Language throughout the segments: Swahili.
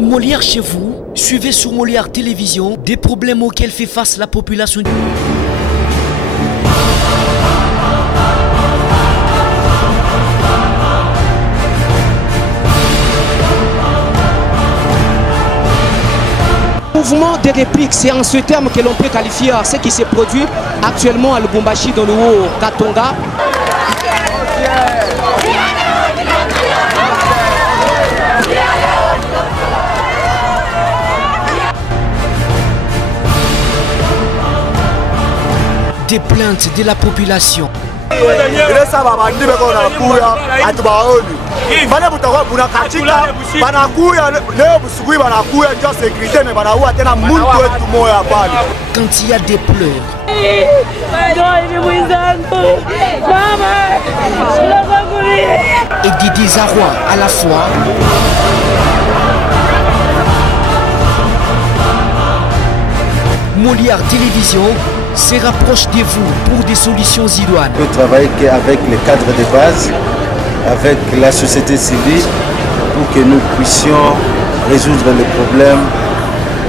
Molière chez vous, suivez sur Molière Télévision des problèmes auxquels fait face la population. Mouvement des répliques, c'est en ce terme que l'on peut qualifier ce qui se produit actuellement à Lubumbashi dans le Haut-Katanga. Des plaintes de la population. Quand il y a des pleurs. Et des désarrois à la fois. Molière Télévision se rapproche de vous pour des solutions idoines. On peut travailler avec les cadres de base, avec la société civile, pour que nous puissions résoudre les problèmes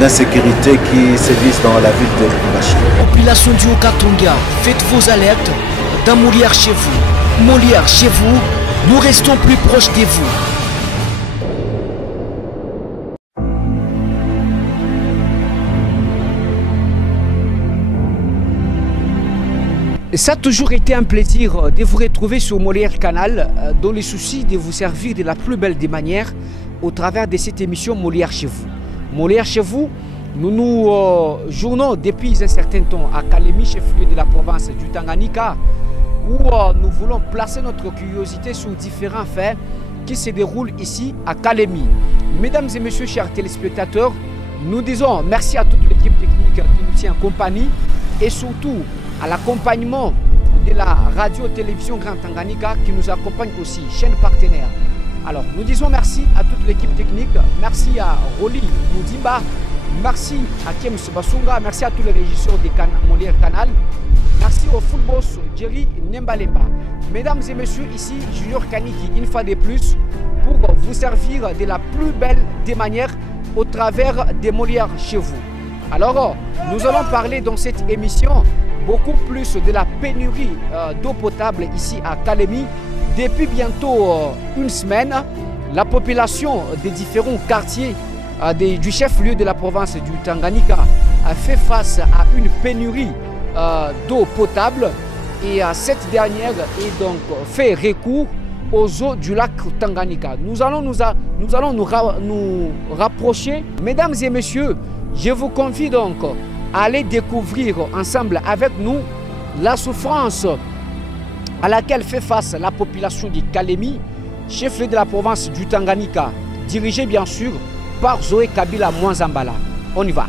d'insécurité qui sévissent dans la ville de Lubumbashi. Population du Haut-Katanga, faites vos alertes dans Molière chez vous. Molière chez vous, nous restons plus proches de vous. Ça a toujours été un plaisir de vous retrouver sur Molière Canal dans le souci de vous servir de la plus belle des manières au travers de cette émission Molière chez vous. Molière chez vous, nous nous journons depuis un certain temps à Kalemi, chef-lieu de la province du Tanganyika, où nous voulons placer notre curiosité sur différents faits qui se déroulent ici à Kalemi. Mesdames et messieurs, chers téléspectateurs, nous disons merci à toute l'équipe technique qui nous tient en compagnie et surtout à l'accompagnement de la radio-télévision Grand Tanganyika qui nous accompagne aussi, chaîne partenaire. Alors, nous disons merci à toute l'équipe technique, merci à Roli Moudimba, merci à Kiem Sebasunga, merci à tous les régisseurs de Molière Canal, merci au full boss Jerry Nembalemba. Mesdames et messieurs, ici Junior Kaniki, une fois de plus, pour vous servir de la plus belle des manières au travers des Molières chez vous. Alors, nous allons parler dans cette émission beaucoup plus de la pénurie d'eau potable ici à Kalemi. Depuis bientôt une semaine, la population des différents quartiers du chef-lieu de la province du Tanganyika a fait face à une pénurie d'eau potable et cette dernière est donc fait recours aux eaux du lac Tanganyika. Nous allons nous rapprocher. Mesdames et messieurs, je vous confie donc à aller découvrir ensemble avec nous la souffrance à laquelle fait face la population de Kalemi, chef-lieu de la province du Tanganyika, dirigé bien sûr par Zoé Kabila Mwanzambala. On y va.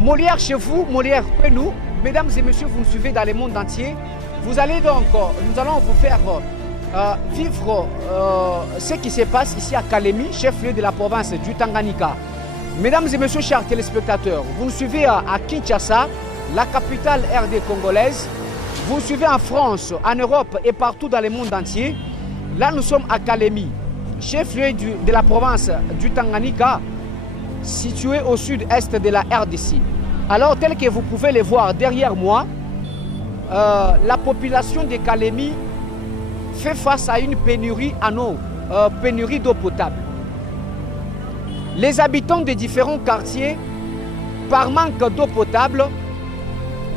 Molière chez vous, Molière chez nous. Mesdames et messieurs, vous nous suivez dans le monde entier. Vous allez donc, nous allons vous faire vivre ce qui se passe ici à Kalemi, chef-lieu de la province du Tanganyika. Mesdames et messieurs, chers téléspectateurs, vous nous suivez à Kinshasa, la capitale RD congolaise. Vous nous suivez en France, en Europe et partout dans le monde entier. Là, nous sommes à Kalemi, chef-lieu de la province du Tanganyika, situé au sud-est de la RDC. Alors, tel que vous pouvez le voir derrière moi, la population de Kalemi fait face à une pénurie en eau, pénurie d'eau potable. Les habitants des différents quartiers, par manque d'eau potable,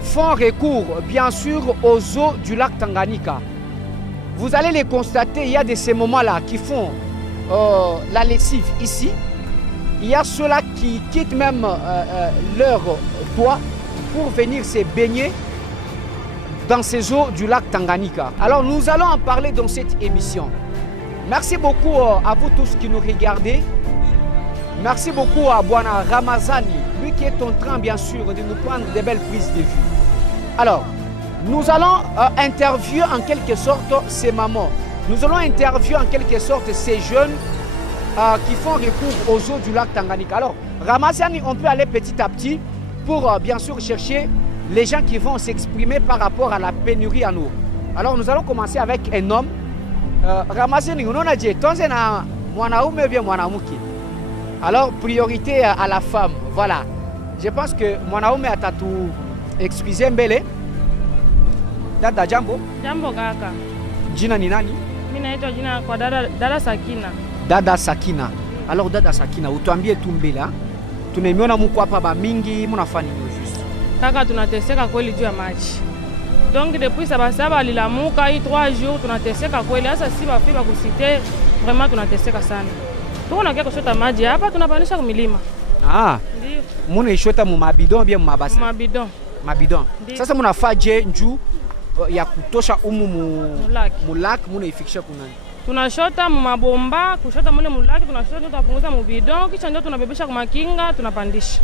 font recours bien sûr aux eaux du lac Tanganyika. Vous allez les constater, il y a de ces moments-là qui font la lessive ici. Il y a ceux-là qui quittent même leur toit pour venir se baigner dans ces eaux du lac Tanganyika. Alors nous allons en parler dans cette émission. Merci beaucoup à vous tous qui nous regardez. Merci beaucoup à Bwana Ramazani, lui qui est en train bien sûr de nous prendre de belles prises de vue. Alors, Nous allons interviewer en quelque sorte ces mamans. Nous allons interviewer en quelque sorte ces jeunes qui font recours aux eaux du lac Tanganyika. Alors, Ramazani, on peut aller petit à petit pour bien sûr chercher les gens qui vont s'exprimer par rapport à la pénurie en eau. Alors, nous allons commencer avec un homme. Ramazani, on a dit, alors, priorité à la femme. Voilà. Je pense que Mwanaume a tout excusé mbele. Dada jambo. Jambo kaka. Jina ni nani? Mimi naitwa jina kwa dada Sakina. Dada Sakina. Alors dada Sakina, utuambie tu mbele. Tunaiona mko hapa ba mingi, mnafanya nini juste? Kaka tunateseka kweli juu ya maji. Donc depuis Sabasaba alilamuka hii 3 jours tunateseka kweli. Sasa si bafi ba kusite, vraiment tunateseka sana. Tuko na kiako shota maji hapa tunapandisha kumilima. Ah. Ndio. Muna ishota mu mabidon bien mu mabasa. Mabidon. Mabidon. Sasa mnafaje njuu ya kutosha umu mulaki muna ifikisha kunani? Tunashota mu mabomba, kushota mule mulaki, tunashota tutapunguza mu bidon, kisha ndio tunabebesha kwa makinga, tunapandisha.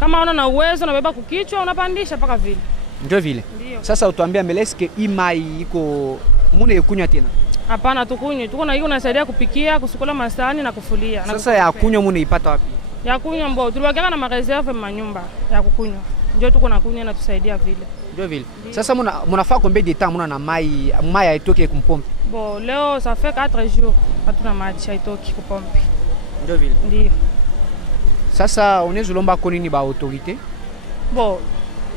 Kama una na uwezo unabeba kukichwa unapandisha mpaka vile. Ndio vile. Sasa utuambia mbeleske imai iko muna ikunywa tena? Hapana tukunywe. Tuko na hiyo unasaidia kupikia, kusukula masani na kufulia. Sasa ya kunywa muna ipata wapi? Ya kunywa mbo, tuliwekeka na mareserve manyumba ya kukunywa. Ndio tuko na kunywa na tusaidia vile. Ndio vile. Sasa mnafaa combien de temps muna na mai haitoki kumpompe? Bon, leo ça fait 4 jours hatuna maji haitoki kupompe. Ndio vile. Ndio. Sasa unaweza lomba kwa nini ba autorité? Bon.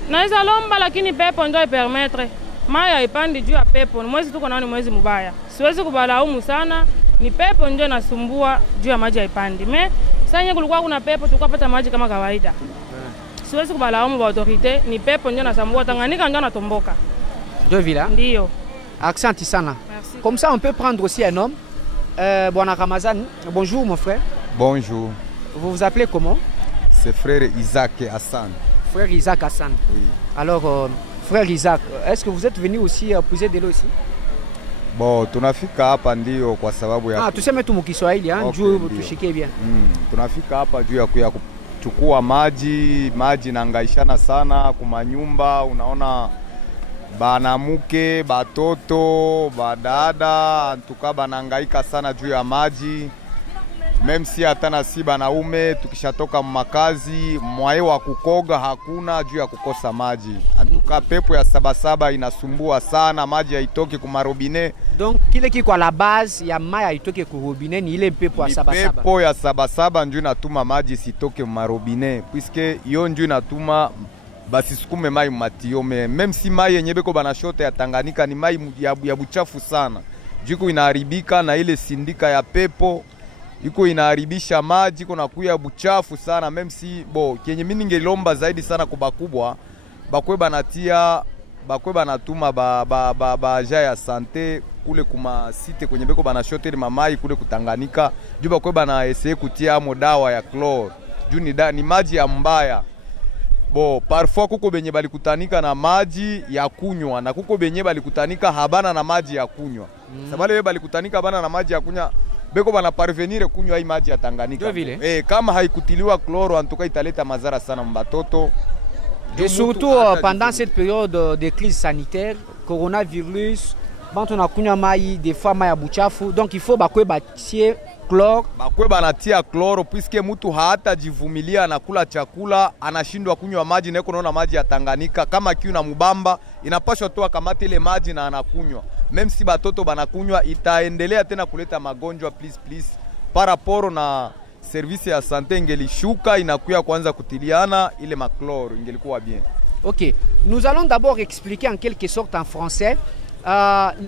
Naweza lomba lakini pepo ndio ipermettre. Mai haipandi juu ya pepo. Mwezi tuko nao ni mwezi mbaya. Siwezi kubalaumu sana. Ni pepo ndio nasumbua juu ya maji haipandi. Mais sasa kulikuwa kuna pepo tukapata maji kama kawaida. Siwezi kubalaumu ba autorité, ni pepo ndio nasumbua Tanganyika ndio natomboka. Ndio vile. Ndio. Accent sana. Merci. Comme ça on peut prendre aussi un homme. Bwana Ramazani, bonjour mon frère. Bonjour. Vous vous appelez comment? C'est frère Isaac Hassan. Frère Isaac Hassan. Oui. Alors frère Isaac, est-ce que vous êtes venu aussi puiser de l'eau ici? Bon, tunafika hapa ndio kwa sababu ya tuseme tu mkiswahili juu tushikie bien. Tunafika hapa juu ya kuchukua maji naangaishana sana kumanyumba, unaona banamuke, batoto, badada, antuka banahangaika sana juu ya maji. Meme si hata na si banaume tukishatoka makazi, mwae wa kukoga hakuna juu ya kukosa maji. Antuka pepo ya Sabasaba inasumbua sana, maji haitoki kuma robinet. Donc kile kiko la base ya maji haitoki ku robinet ni ile pepo ya Sabasaba. Pepo ya Sabasaba ndio inatuma maji sitoke ma robinet, puisque hiyo ndio inatuma basi sukume mai matio. Meme si mai yenye beko banashota ya Tanganyika ni mai ya buchafu sana. Jiko inaharibika na ile sindika ya pepo iko inaharibisha maji, kuna kuya buchafu sana. Meme si kenye mimi ningelomba zaidi sana kwa bakubwa bakwe banatuma baja ya sante kule kuma site kwenye beko banashote mamai kule kutanganyika, juu bakwe bana essayer kutia amo dawa ya chlore juu ni maji ya mbaya. Parfois kuko benye balikutanika na maji ya kunywa na kuko benye balikutanika habana na maji ya kunywa. Sabale balikutanika habana na maji ya kunywa, beko bana parvenir kunywa hii maji ya Tanganyika. Kama haikutiliwa chlore antuka italeta madhara sana mbatoto. Et surtout pendant cette période de crise sanitaire, coronavirus, quand on a kunywa mai des fois mai ya buchafu, donc il faut bakwe batie chlore. Bakwe banatia chlore puisque mtu hata jivumilia anakula chakula anashindwa kunywa maji na unaona maji ya Tanganyika kama kiu na mubamba inapaswa toa kamati ile maji na anakunywa. Même si batoto banakunywa itaendelea tena kuleta magonjwa please. Paraporo na service ya santé ingelishuka inakuya kwanza kutiliana ile machlore ingelikuwa bien. OK, nous allons d'abord expliquer en quelque sorte en français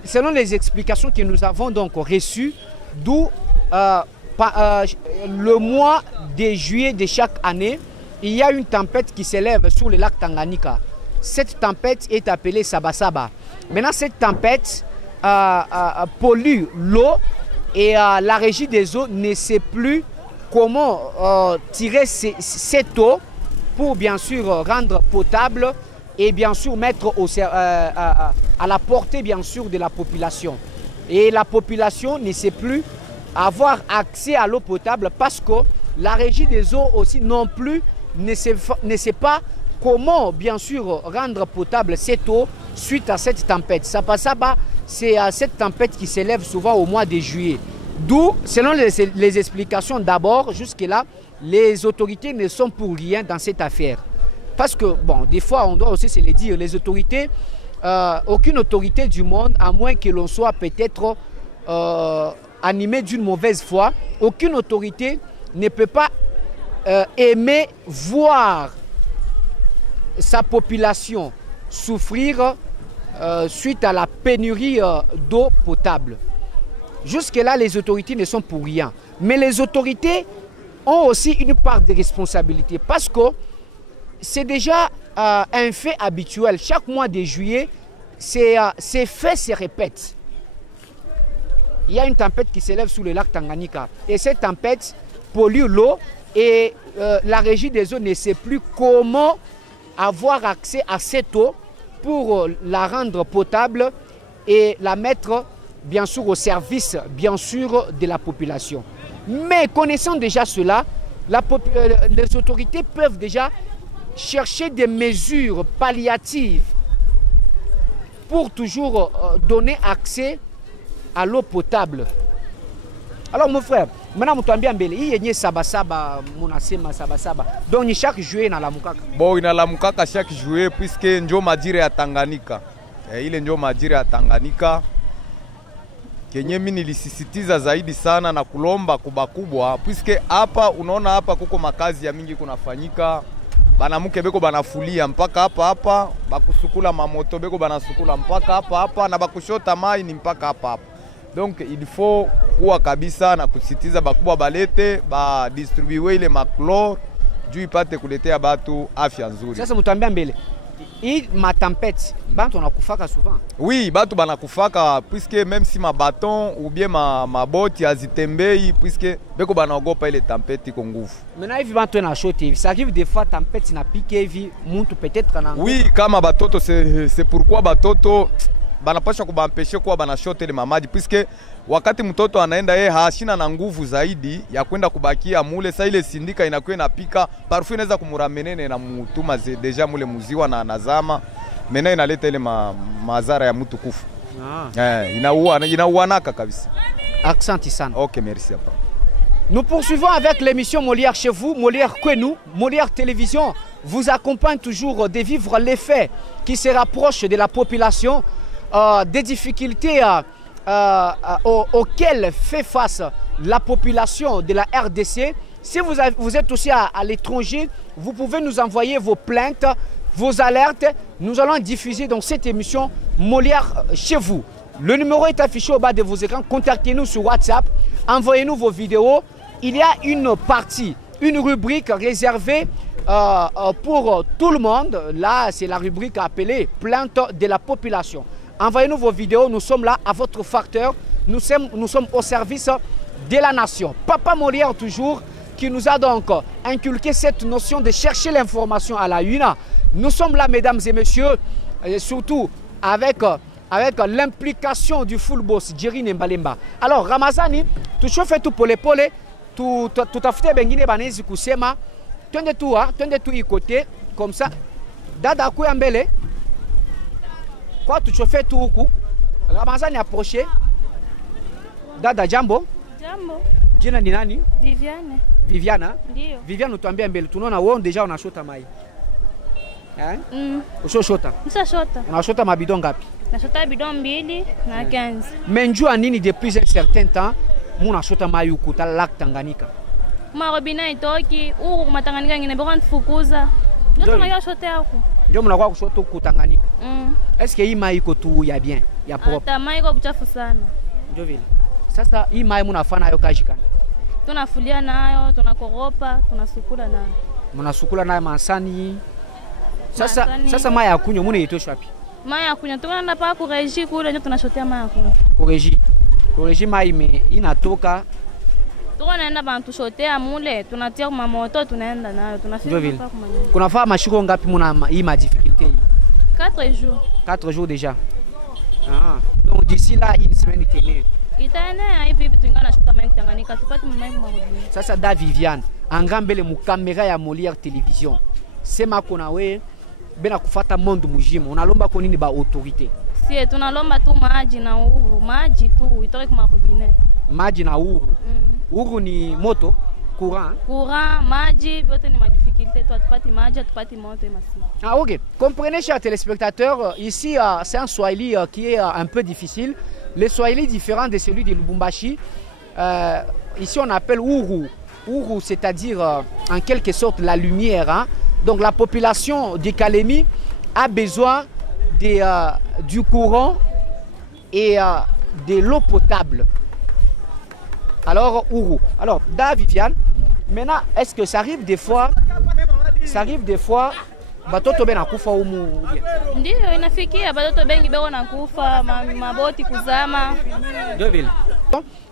selon les explications que nous avons donc reçues, d'où le mois de juillet de chaque année, il y a une tempête qui s'élève sur le lac Tanganyika. Cette tempête est appelée Sabasaba. Maintenant, cette tempête pollue l'eau et la régie des eaux ne sait plus comment tirer cette eau pour bien sûr rendre potable et bien sûr mettre à la portée bien sûr de la population. Et la population ne sait plus avoir accès à l'eau potable parce que la régie des eaux aussi non plus ne sait pas comment bien sûr rendre potable cette eau suite à cette tempête. Sapasaba, c'est cette tempête qui s'élève souvent au mois de juillet. D'où, selon les explications d'abord, jusque-là, les autorités ne sont pour rien dans cette affaire. Parce que, bon, des fois, on doit aussi se le dire, les autorités, aucune autorité du monde, à moins que l'on soit peut-être animé d'une mauvaise foi, aucune autorité ne peut pas aimer voir sa population souffrir suite à la pénurie d'eau potable. Jusque-là, les autorités ne sont pour rien. Mais les autorités ont aussi une part de responsabilité parce que c'est déjà un fait habituel. Chaque mois de juillet, ces faits se répètent. Il y a une tempête qui s'élève sous le lac Tanganyika. Et cette tempête pollue l'eau et la régie des eaux ne sait plus comment avoir accès à cette eau pour la rendre potable et la mettre bien sûr au service bien sûr de la population. Mais connaissant déjà cela, les autorités peuvent déjà chercher des mesures palliatives pour toujours donner accès à l'eau potable. Alors mon frère, maintenant tu bien mbele, il y a sabasaba, munasema sabasaba. Donc chaque juillet na la mukaka. Bon, ina la mukaka chaque juillet puisque njo majira ya Tanganyika. Ile njo majira ya Tanganyika. Kenye mimi nilisisitiza zaidi sana na kulomba kubwa puisque hapa unaona hapa kuko makazi ya mingi kunafanyika. Banamuke beko banafulia mpaka hapa, bakusukula mamoto beko banasukula mpaka hapa na bakushota mai ni mpaka hapa. Donc il faut kuwa kabisa na kusitiza bakubwa balete ba distribuer ile maclor juu ipate kuletea batu afya nzuri. Sasa mtuambia mbele. Hii matempête, bantu wanakufaka souvent. Oui, batu banakufaka puisque même si ma bâton ou bien ma boti azitembei puisque beko banaogopa ile tempête iko nguvu. Maintenant hivi bantu na shoti hivi. Ça arrive des fois tempête na pique hivi, muntu peut-être na. Oui, kama batoto c'est pourquoi batoto banapasha kubampeshe kuwa banashote ile mamaji puisque wakati mtoto anaenda yeye hashina na nguvu zaidi ya kwenda kubakia mule, sa ile sindika inakuwa inapika parfois inaweza kumuramenene na mutuma deja mule muziwa na nazama mena inaleta ile mazara ya mtu kufu. Inauanaka kabisa. Accent sana. OK, merci papa. Nous poursuivons avec l'émission Molière chez vous, Molière Kwenou, Molière Télévision vous accompagne toujours de vivre les faits qui se rapprochent de la population, des difficultés auxquelles fait face la population de la RDC. Si vous êtes aussi à l'étranger, vous pouvez nous envoyer vos plaintes, vos alertes. Nous allons diffuser dans cette émission Molière chez vous. Le numéro est affiché au bas de vos écrans. Contactez-nous sur WhatsApp. Envoyez-nous vos vidéos. Il y a une partie, une rubrique réservée pour tout le monde. Là, c'est la rubrique appelée Plainte de la population. Envoyez-nous vos vidéos. Nous sommes là à votre facteur. Nous sommes au service de la nation. Papa Molière toujours, qui nous a donc inculqué cette notion de chercher l'information à la une. Nous sommes là, mesdames et messieurs, et surtout avec l'implication du full boss, Jerry Nembalemba. Alors, Ramazani, tu chauffes tout pour l'épaule, tu as fait bengine banezi kusema, twende tout y côté, comme ça. Dada kuyambele, quoi tu chauffes tout huku. Ramazani approché. Dada jambo. Jambo. Jina ni nani? Viviane. Viviana? Ndio. Viviane utuambia mbele, tunaona wewe deja unashota mai. Ushota? Nishashota. Unashota mabidon ngapi? Nashota bidon 2 na 15. Menjua nini depuis un certain temps muna shota mai huku ta lac Tanganyika? Marobina itoki, huku Tanganyika ngine bora nfukuza. Ndio tunayo shota huku. Ndio mnakuwa kushota huku Tanganyika. Est-ce que hii mai iko tu ya bien, ya propre? Hata mai iko buchafu sana. Ndio vile. Sasa hii mai mnafanya nayo kazi gani? Tunafulia nayo, tunakoropa, tunasukula nayo. Mnasukula nayo mansani. Sasa mai ya kunywa muna itosha wapi? Mai ya kunywa tunaenda pa ku regie kule ndio tunashotea mai ya kunywa. Ku regie mai inatoka. Tunaenda bantu shotea mule, tunatia kwa moto tunaenda nayo, tunafika pa kwa manyumba. Kunafaa mashiko ngapi muna hii ma difficulté hii? 4 jours. 4 jours déjà. Donc d'ici là une semaine tenue. Itaenea hivi tungana shota mai Tanganyika, tupate mai marobina. Sasa da Viviane, angambele mu kamera ya Molière Télévision. Sema kuna we bena kufata monde mujima unalomba ko nini ba autorité? Sie tunalomba tu maji na uhuru, maji tu itoke kwa robinet. Maji na uhuru. Uhuru ni moto, courant. Courant, maji, bote ni difficulté, tu atupati maji, atupati moto et masi. Ah ok. Comprenez chers téléspectateurs, ici c'est un Swahili qui est un peu difficile. Le Swahili différent de celui de Lubumbashi. Ici on appelle Ourou. Ourou, c'est-à-dire en quelque sorte la lumière. Hein? Donc la population de Kalemi a besoin du courant et de l'eau potable. Alors Ourou. Alors Viviane, maintenant est-ce que ça arrive des fois batoto bena kufa umu? Ndio inafikia batoto bengi beko na kufa, maboti kuzama. Deville.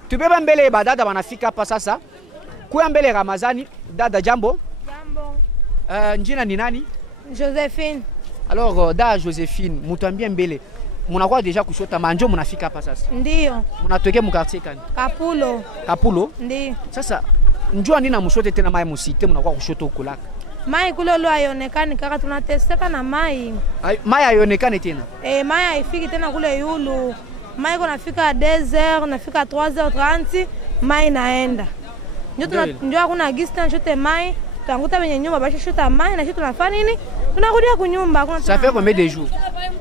Tubeba mbele badada wanafika hapa sasa. Kuya mbele Ramazani, dada jambo. Jambo. Njina ni nani? Josephine. Alors da Josephine, mutambie mbele. Munakuwa deja kushota manjo munafika hapa sasa. Ndio. Munatoke mu quartier kani? Kapulo. Kapulo? Ndio. Sasa njua nini na mushote tena mai musite munakuwa kushota ukulaka? Mai kule lo haionekani kaka, tunateseka na mai. Mai haionekani tena? Mai haifiki tena kule yulu. Mai kunafika 2h, nafika 3h30, mai naenda. Ndio hakuna gista shote mai, tuanguta benye nyumba basha shota mai na sisi tunafanya nini? Tunarudia kunyumba. Ça fait combien de jours?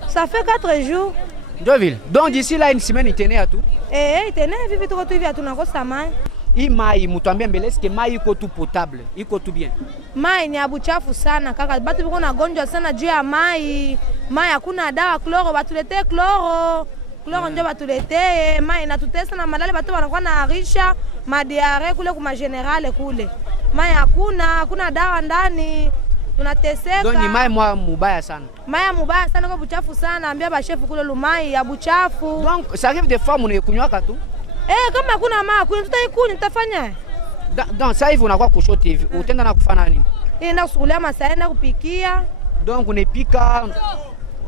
Ça fait 4 jours. Deville. Donc d'ici là une semaine il tenait à tout? Il tenait vivi tuko tu hivi tunakosa mai. Hii mai mtuambie mbele eske mai iko tu potable, iko tu bien? Mai ni abuchafu sana kaka, batu biko na gonjwa sana juu ya mai. Mai hakuna dawa chloro, batuletee chloro. Chloro ndio batuletee, mai inatutesa na malale, batu wanakuwa na arisha, madiare kule kuma generale kule. Mai hakuna dawa ndani. Tunateseka. Donc ni mai mubaya sana. Mai mubaya sana kwa buchafu sana, ambia ba chef kule lumai ya buchafu. Donc ça arrive des fois mnakunywaka tu? Kama hakuna mai kunywa tutaikunywa tutafanya. Donc ça hivi unakuwa kushote hivi, utenda na kufanya nini? Nenda kusukulia masai na kupikia. Donc unapika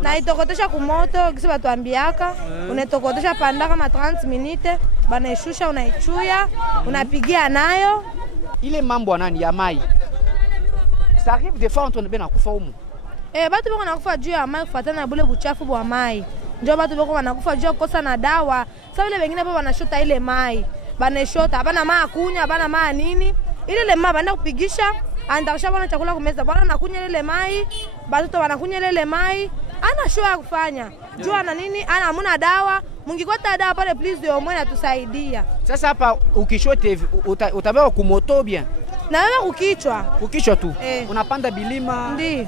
na itokotesha kumoto kisi batuambiaka, unatokotesha panda kama 30 minutes, banaishusha unaichuya, unapigia nayo. Ile mambo nani ya mai? Ça arrive des fois on tombe na kufa humu. Batu bako nakufa juu ya mai kufuatana na bule buchafu bwa mai. Ndio batu bako wanakufa juu kukosa na dawa. Sasa wale wengine baba wanashota ile mai. Banashota, hapana mai kunya, hapana mai nini? Ile mai banda kupigisha, andakisha bwana chakula kumeza. Bwana nakunya ile mai, batoto wanakunya ile mai. Ana show ya kufanya. Juu ana nini? Ana hamuna dawa. Mungikota dawa pale please yo mwana tusaidia. Sasa hapa ukishote hivi utabewa kumoto bien. Na wewe ukichwa. Ukichwa tu. Unapanda bilima. Ndi.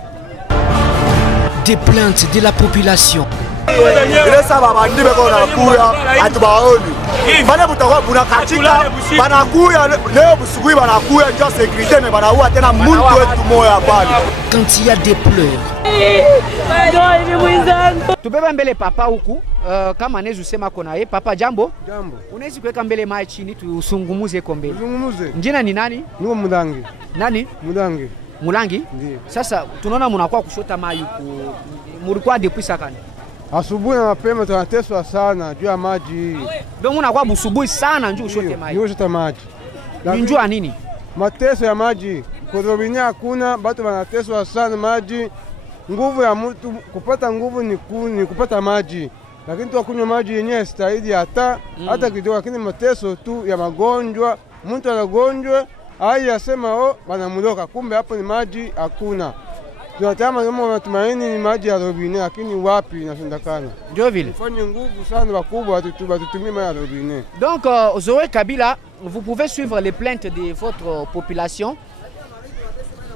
Des plaintes de la population. Ile saba bandi beko na kuya atubaoni. Bana butakuwa bunakatika banakuya leo busugui banakuya ndio sécurité mais banaua tena muntu wetu moya pale. Quand il y a des pleurs. Tubeba mbele papa huku kama nezu sema kona yeye papa jambo. Jambo. Unaweza kuweka mbele mai chini tusungumuze ko mbele. Tuzungumuze. Njina ni nani? Nuko Mulangi. Nani? Mulangi. Mulangi? Ndiyo. Sasa tunaona mnakuwa kushota mai huku. Mlikuwa depuis sakani. Asubuhi na mapema tunateswa sana juu ya maji. Donc mnakuwa busubuhi sana njoo ushote mai. Njoo ushote maji. Njoo nini? Mateso ya maji. Kudrobinia hakuna, batu wanateswa sana maji. Nguvu ya mtu kupata nguvu ni kupata maji. Lakini tukunywa maji yenyewe stahili hata kidogo, lakini mateso tu ya magonjwa. Mtu anagonjwa ai asema banamuloka, kumbe hapo ni maji hakuna. Tunatama kama matumaini ni maji ya robinet, lakini wapi inashindikana. Ndio vile. Fanye nguvu sana wakubwa watutumie maji ya robinet. Donc Zoé Kabila, vous pouvez suivre les plaintes de votre population.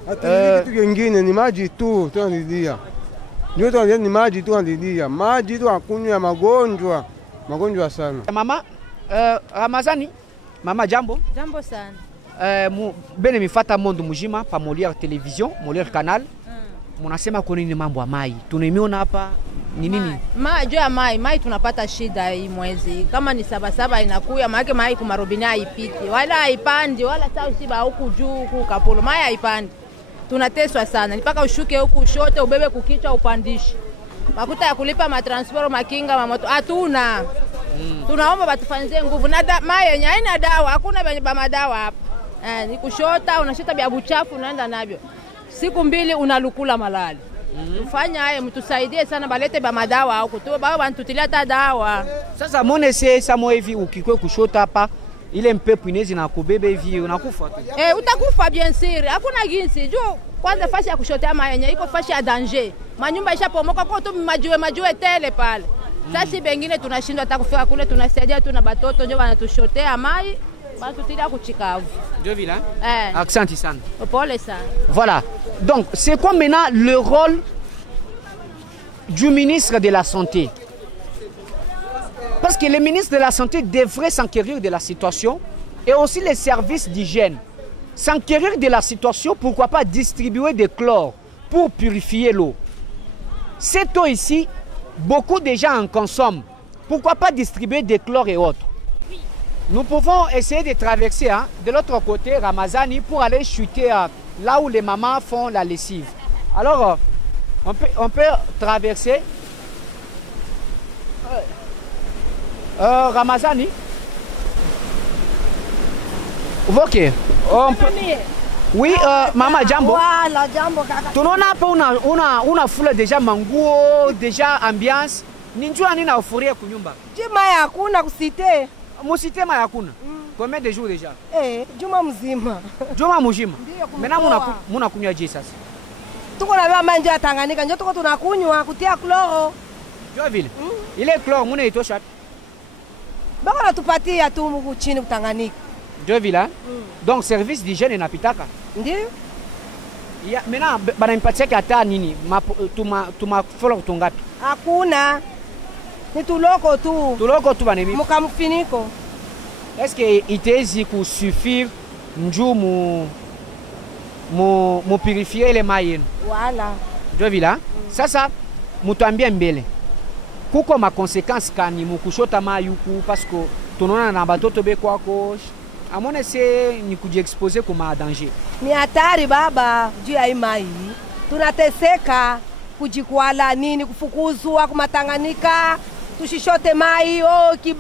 Kitu kingine ni maji tu tunalilia. Ndio tunalilia ni maji tu tunalilia. Maji tu akunywa magonjwa sana. Mama Ramazani, mama jambo. Jambo sana. Bene mifata mondo mujima pa Molière Television, Molière Canal. Munasema kwa nini mambo ya mai? Tunaiona hapa ni nini? Juu ya mai tunapata shida hii mwezi. Kama ni saba inakuya maana mai kuma robinet haipiti. Wala haipandi, wala sawa shiba huku juu huku Kapolo. Mai haipandi. Tunateswa sana. Nipaka ushuke huku ushote ubebe kukichwa upandishi. Makuta ya kulipa matransport makinga mamoto hatuna. Tunaomba batufanyie nguvu na mai yenye haina dawa, hakuna benye ba madawa hapa. Ni kushota, unashota bia buchafu unaenda navyo. Siku mbili unalukula malali. Tufanye haya, mtusaidie sana, balete ba madawa huko tu, bao banatutilia hata dawa. Sasa mone sasa mo hivi ukikwe kushota hapa ile mpepo inezi na kubebe hivi unakufa tu. Utakufa bien sûr. Hakuna ginsi. Juu kwanza fasi ya kushotea mayenye iko fasi ya danger. Manyumba ishapomoka kwa tu majue tele pale. Sasa bengine tunashindwa hata kufika kule, tunasaidia tu na batoto ndio wanatushotea mai. Banatutilia kuchikavu. Ndio vile Accent sana. Pole sana. Voilà. Donc, c'est quoi maintenant le rôle du ministre de la Santé? Parce que le ministre de la Santé devrait s'enquérir de la situation et aussi les services d'hygiène. S'enquérir de la situation, pourquoi pas distribuer des chlores pour purifier l'eau. Cette eau ici, beaucoup de gens en consomment. Pourquoi pas distribuer des chlores et autres? Nous pouvons essayer de traverser de l'autre côté Ramazani pour aller chuter là où les mamans font la lessive. Alors, on peut traverser Ramazani. Ok. Oui, Maman Jambo. Voilà, Jambo kaka. Tunaona hapa una fula deja manguo, deja ambiance. Ninjua nini ufurie kunyumba? Juma hakuna kusite. Musite ma hakuna. Combien de jours déjà? Juma mzima. Juma mzima. Maintenant muna kunywa je sasa? Tuko na baba nje Tanganyika, ndio tuko tunakunywa kutia kloro. Ndio vile. Ile kloro muna itosha. Baka natupatia tu huku chini Tanganyika. Ndio vile. Donc service d'hygiène inapitaka. Ndio. Ya maintenant bananipatia hata nini? Tuma floro tungapi? Hakuna. Ni tuloko tu. Tuloko tu banemi. Mukamfiniko. Est-ce que itezi ku suffire nju mu purifier ile mai yenu? Wala. Ndio vile. Sasa mutuambie mbele. Kuko ma conséquences kani mukushota mai huku parce que tunaona na batoto be kwako. Amone se ni kujiexposer kuma danger. Ni hatari baba juu ya mai. Tunateseka kujikwala nini kufukuzwa kumatanganika. Tushishote mai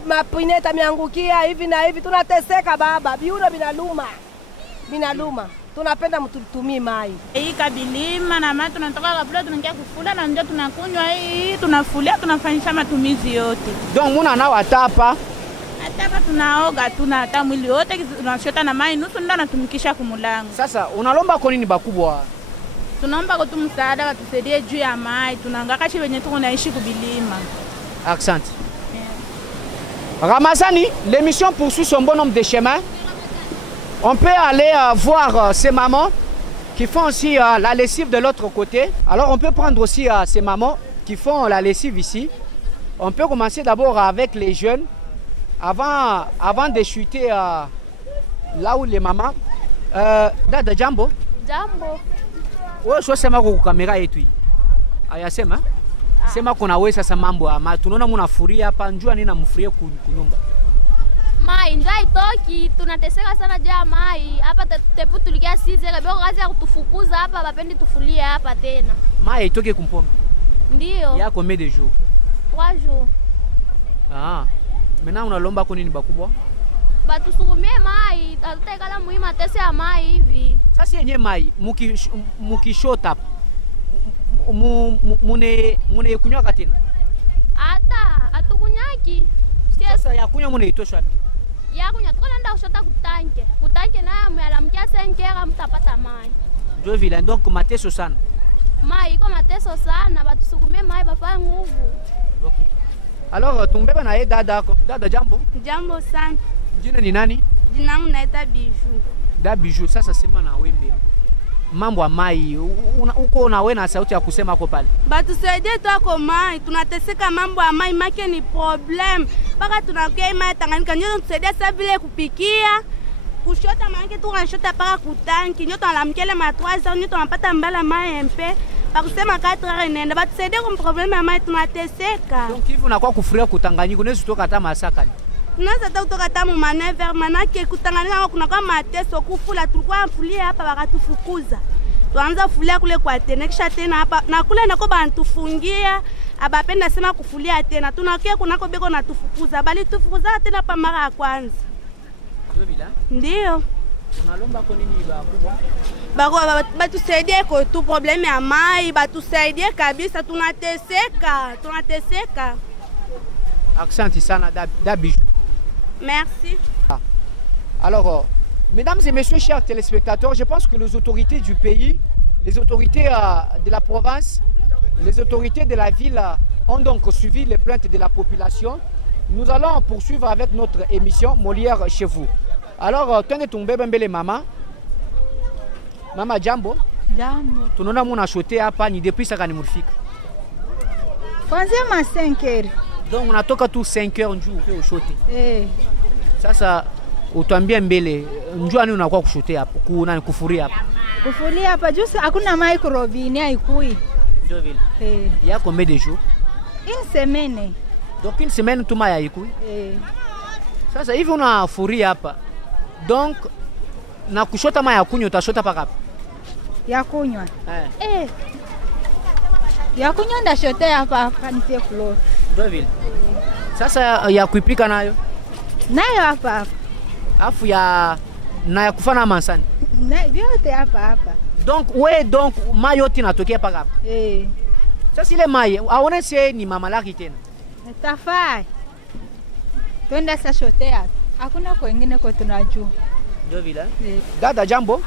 mapineta miangukia hivi na hivi, tunateseka baba, biuno binaluma. Tunapenda mtutumie mai. Hii kabilima na maji tunatoka kabla tunaingia kufula na ndio tunakunywa hii, tunafulia, tunafanyisha matumizi yote. Donc muna nao atapa tunaoga tuna hata mwili wote tunashota na mai nusu ndio natumikisha kumulango. Sasa unalomba kwa nini bakubwa? Tunaomba kwa msaada watusaidie juu ya mai, tunangakashi wenye tuko naishi kubilima. Accent. Ramazani, l'émission poursuit son bon nombre de chemins. On peut aller voir ces mamans qui font aussi la lessive de l'autre côté. Alors on peut prendre aussi ces mamans qui font la lessive ici. On peut commencer d'abord avec les jeunes avant de chuter là où les mamans. Dada Jambo. Jambo. Wewe sio sema kwa kamera yetu hii. Ayasema? Sema kuna wewe sasa mambo ama tunaona mnafuria hapa, njua nini namfuria kunyumba. Mai njai toki, tunateseka sana jaa mai. Hapa tepu tulikia size kabisa kazi ya kutufukuza hapa, bapendi tufulie hapa tena. Mai itoke kumpombe. Ndio. Ya combien de jours? 3 jours. Maintenant unalomba kwa nini bakubwa? Batusukumie mai, tutaikala muhimu tese ya mai hivi. Sasa yenye mai mukishota mune kunywa katina? Hata atukunyaki. Sasa ya kunywa mune itosha wapi? Ya kunywa tunaenda kushota kutanke. Kutanke na mwalamkia senkera mtapata mai. Ndio vile donc mateso sana. Mai iko mateso sana, batusukumie mai bafanye nguvu. Okay. Alors tumbeba na dada Jambo? Jambo sana. Jina ni nani? Jina langu naita Bijou. Da Bijou, sasa sema na wewe mbele. Mambo ya mai uko na wewe na sauti ya kusema kwa pale. Batusaidie tu kwa mai, tunateseka mambo ya mai make ni problem. Paka tunakia mai Tanganyika ndio tusaidie sasa vile kupikia. Kushota mangi tu tunashota paka kutanki, ndio tunalamkele ma 3 ans ndio tunapata mbala mai mpe. Pakusema 4 heures nenda batusaidie kwa problem ya mai tunateseka. Donc hivi unakuwa kufuria kutanganyika unaweza kutoka hata Masaka. Tunaweza hata kutoka tamu manever manake kutanganyika kuna kama mateso kufula tulikuwa mfulia hapa wakatufukuza. Tuanza kufulia kule kwa tena kisha tena hapa na kule nako bantufungia abapenda sema kufulia tena. Tunakia kunako beko na tufukuza bali tufukuza tena hapa mara ya kwanza. Ndio bila? Ndio. Unalomba kwa nini bakubwa? batusaidie kwa tu probleme ya mai, batusaidie kabisa, tunateseka. Asante sana Dabijou. Merci. Alors, mesdames et messieurs, chers téléspectateurs, je pense que les autorités du pays, les autorités de la province, les autorités de la ville ont donc suivi les plaintes de la population. Nous allons poursuivre avec notre émission Molière chez vous. Alors, tenez ton bébé maman. Mama jambo. Jambo. Tunaona muna shote hapa ni depuis saka ni mufika. Kuanzia ma 5h. Donc unatoka tu 5h njoo ukiwa ushote. Sasa utuambie mbele njoo ani unakuwa kushote hapa, kufuria hapa. Kufuria hapa juzi hakuna mai kurobini haikui. Ndio vile. Il y a combien de jours? Une semaine. Donc une semaine tu mai haikui. Sasa hivi unafuria hapa. Donc na kushota mai ya kunywa utashota paka hapa. Ya kunywa. Ya kunywa ndashotea hapa nitie floor. Ndio vile. Sasa ya kuipika nayo? Nayo hapa. Afu ya na ya kufanya mansani? Na vyote hapa. Donc mai yote inatokea paka hapa. Sasa ile mai aone si ni mama laki tena. Tafai. Twende sasa shotea. Hakuna kwingine kwa tunajua. Ndio vile. Dada jambo?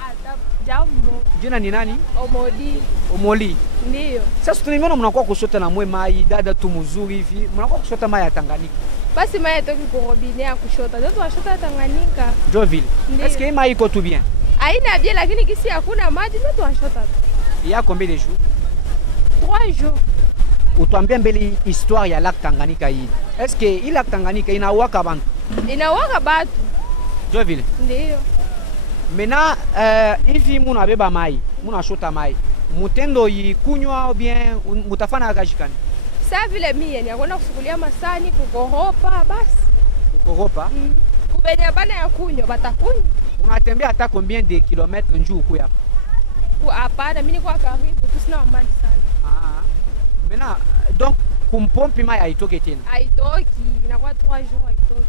Jambo. Jina ni nani? Omodi. Omoli. Ndio. Sasa tunaona mnakuwa kushota na mwe mai dada tu mzuri hivi. Mnakuwa kushota mai ya Tanganyika. Basi mai toki kwa robinet ya kushota. Ndio tunashota Tanganyika. Ndio vile. Est-ce que mai iko tu bien? Haina bien lakini kisi hakuna maji ndio tunashota. Il y a combien de jours? 3 jours. Utuambie mbele histoire ya lac Tanganyika hii. Est-ce que ile lac Tanganyika inawaka bantu? Inawaka batu. Ndio vile. Ndio. Mena hivi munabeba mai, munashota mai. Mutendo ikunywa ou bien mutafana agashikani? Sasa vile mie ni akwenda kusukulia masani kukoropa basi. Kukoropa? Kubenya bana ya kunywa batakunywa. Unatembea hata combien de kilomètres njoo huko hapa? Hapana, mimi niko karibu, tusina mbali sana. Mena donc kumpompi mai haitoki tena. Haitoki, inakuwa 3 jours haitoki.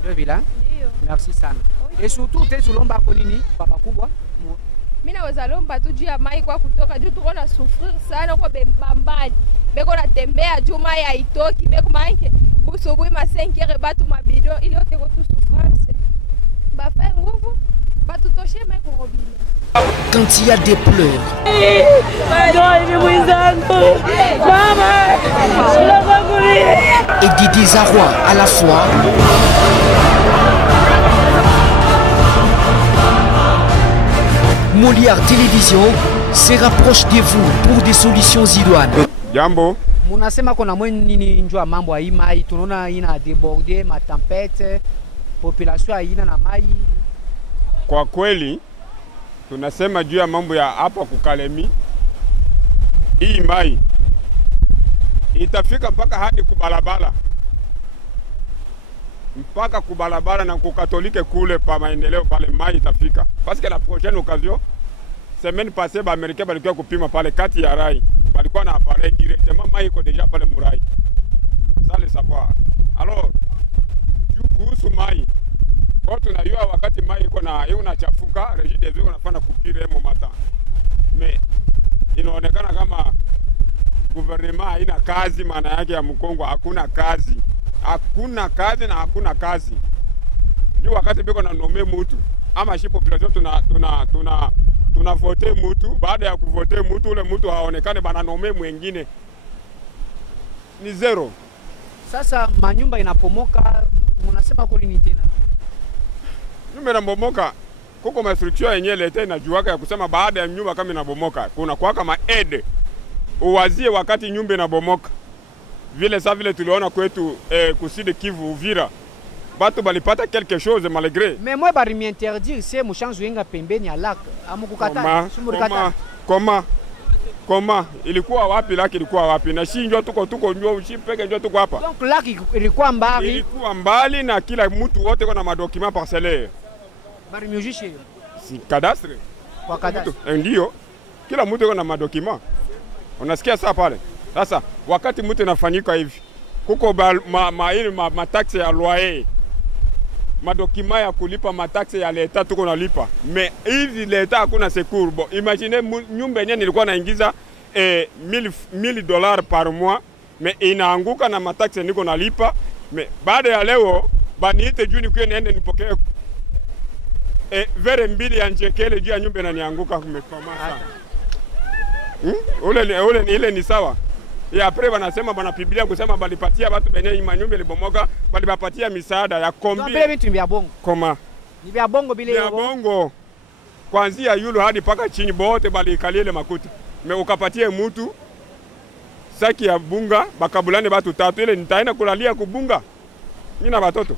Ndio vile? Ndio. Merci sana. Et surtout tezulomba kwa nini baba kubwa? Mimi naweza lomba tu juu ya mai kwa kutoka juu tuko na souffrir sana kwa bembambani. Beko natembea juu mai haitoki, beko manke busubuhi ma 5h batu mabido ile yote kwa tu souffrance. Bafa nguvu batu toshe mai kwa robinet. Quand il y a des pleurs, et des désarrois à la fois, Molière Télévision se rapproche de vous pour des solutions idoines. Jambo. Munasema kuna mwe nini njua mambo ya mai, tunaona ina déborder ma tempête, population haina na mai. Kwa kweli tunasema juu ya mambo ya hapa kukalemi. Hii mai itafika mpaka hadi kubalabala. Mpaka kubalabala na kukatolike kule pa maendeleo pale mai itafika. Parce que la prochaine occasion, semaine passée ba Américain balikuwa kupima pale kati ya rai. Balikuwa na appareil directement mai iko déjà pale murai. Ça le savoir. Alors, kuhusu mai. Kwa tunajua wakati mai iko na chafuka, Régie des eaux unafanya kupire mo mata. Mais inaonekana kama gouvernement haina kazi, maana yake ya Mkongo hakuna kazi. Hakuna kazi na hakuna kazi. Juu wakati biko na nome mtu ama shi population tuna vote mtu, baada ya kuvote mtu ule mtu haonekane bana nome mwingine ni zero. Sasa manyumba inapomoka, mnasema kwa nini tena? Nyumba inabomoka, kuko mastructure yenyewe leta inajuaka ya kusema baada ya nyumba kama inabomoka kuna kwa kama aide uwazie wakati nyumba inabomoka. Vile sa vile tuliona kwetu kusidi Kivu Uvira. Batu balipata quelque chose malgré. Mais moi bari mi interdire c'est mo change yenga pembeni ya lac. Amukukata. Koma ilikuwa wapi laki ilikuwa wapi? Na shi njoo tuko njoo shi peke njoo tuko hapa. Donc laki ilikuwa mbali. Ilikuwa mbali na kila mtu wote kuna madokima parcellaire. Bari miujishe. Si cadastre. Kwa cadastre. Ndio. Kila mtu kuna madokima. Unasikia saa pale? Sasa wakati mtu inafanyika hivi kuko mataksi ya loyer madokima ya kulipa mataksi ya leta tuko nalipa. Me hivi leta hakuna secours. Bon, imagine nyumba yenyewe nilikuwa naingiza $1000 par mois, me inaanguka na mataksi niko nalipa. Me baada ya leo baniite juu nikuye niende nipokee vere mbili ya njekele juu ya nyumba inanianguka kumekoma sana. Ile ni sawa. Ya apre banasema banapibilia kusema balipatia watu benye manyumba libomoka, balibapatia misaada ya kombi. Ndio vitu vya bongo. Koma. Ni vya bongo bile ya bongo. Kuanzia yulu hadi paka chini bote balikalia ile makuta. Me ukapatie mtu saki ya bunga bakabulane batu tatu ile nitaenda kulalia kubunga. Nina watoto.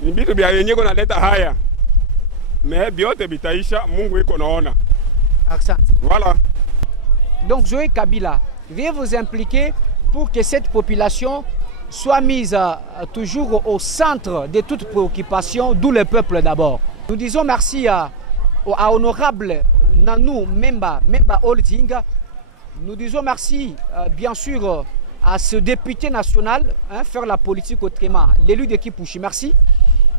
Ni bitu bya yenyewe kunaleta haya. Me biote bitaisha, Mungu iko naona. Accent. Voilà. Donc Joël Kabila, veuillez vous impliquer pour que cette population soit mise toujours au centre de toute préoccupation, d'où le peuple d'abord. Nous disons merci à honorable Nanou Memba Holding. Nous disons merci bien sûr à ce député national, faire la politique autrement, l'élu de Kipouchi. Merci.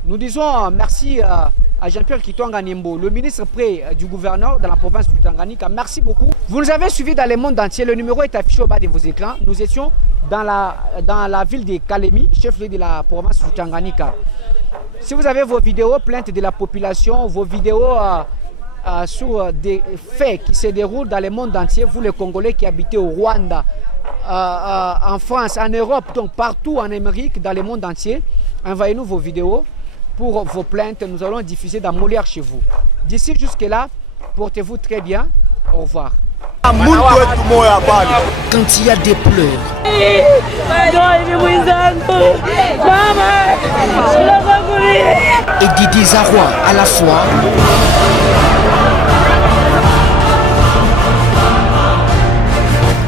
Nous disons merci à Jean-Pierre Kitonga Nimbo, le ministre près du gouverneur dans la province du Tanganyika. Merci beaucoup. Vous nous avez suivis dans le monde entier. Le numéro est affiché au bas de vos écrans. Nous étions dans la ville de Kalemi, chef-lieu de la province du Tanganyika. Si vous avez vos vidéos, plaintes de la population, vos vidéos sur des faits qui se déroulent dans le monde entier, vous les Congolais qui habitez au Rwanda, en France, en Europe, donc partout en Amérique, dans le monde entier, envoyez-nous vos vidéos. Pour vos plaintes, nous allons diffuser dans Molière chez vous. D'ici jusque-là, portez-vous très bien. Au revoir. Quand il y a des pleurs et des désarrois à la fois,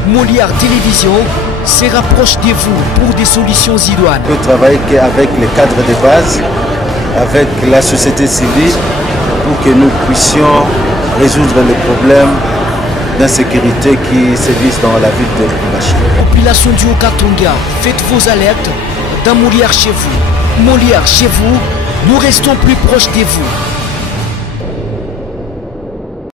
Molière Télévision se rapproche de vous pour des solutions idoines. On peut travailler avec les cadres de base, avec la société civile, pour que nous puissions résoudre les problèmes d'insécurité qui sévissent dans la ville de Lubumbashi. Population du Haut-Katanga, faites vos alertes dans Molière chez vous. Molière chez vous, nous restons plus proches de vous.